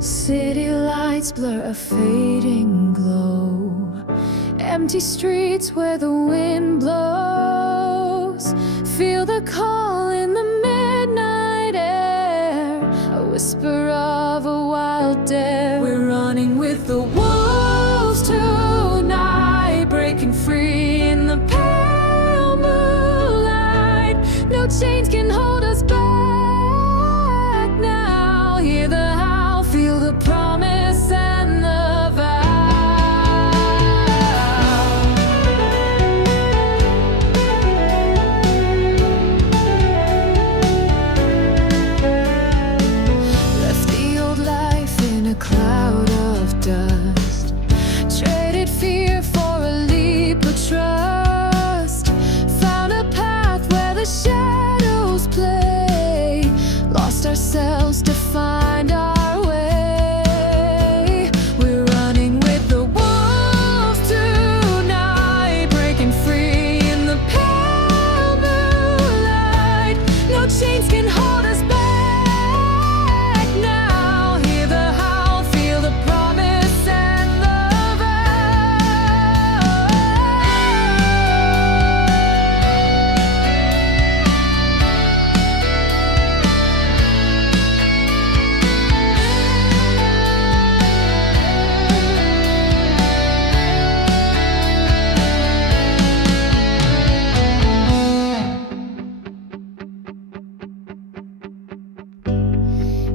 City lights blur a fading glow. Empty streets where the wind blows. Feel the call in the midnight air, a whisper of a wild dare. We're running with the wolves tonight, breaking free in the pale moonlight. No chains can hold us back now. Hear the howl, feel the promise and the vow. Left the old life in a cloud of dust, traded fear for a leap of trust. Found a path where the shadows play, lost ourselves to find our way. We're running with the wolves tonight, breaking free in the pale moonlight. No chains can hold us back now. Hear the howl, feel the promise and the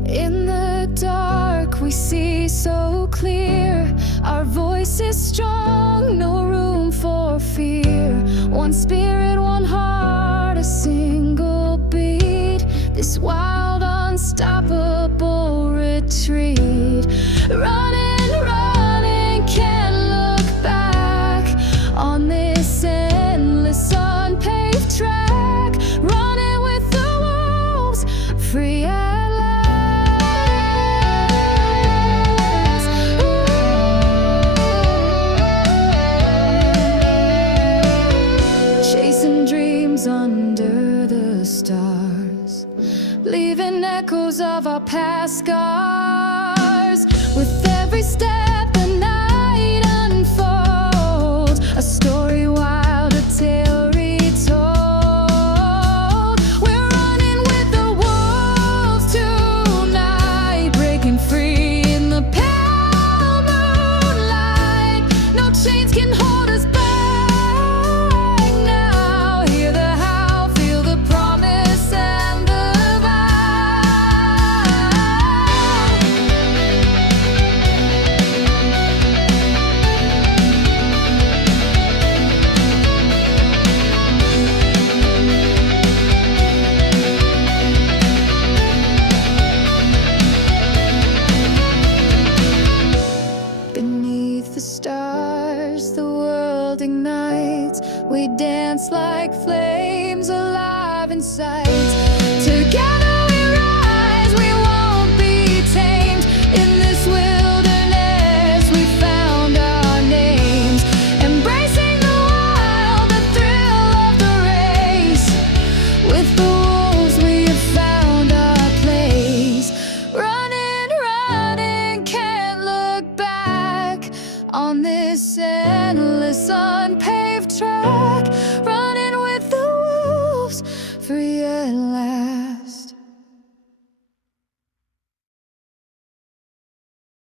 In the dark we see so clear. Our voice is strong, no room for fear. One spirit, one heart, a single beat. This wild, unstoppable retreat. Running, running, can't look back on this endless unpaved track. Running with the wolves, free at last. Chasing dreams under the stars, leaving echoes of our past scars. With every step the night unfolds, a story wild, a tale retold. We're running with the wolves tonight, breaking free in the pale moonlight. No chains can hold us back now. Hear the howl, feel the promise and the beneath the stars, the world ignites. We dance like flames alive in sight. Together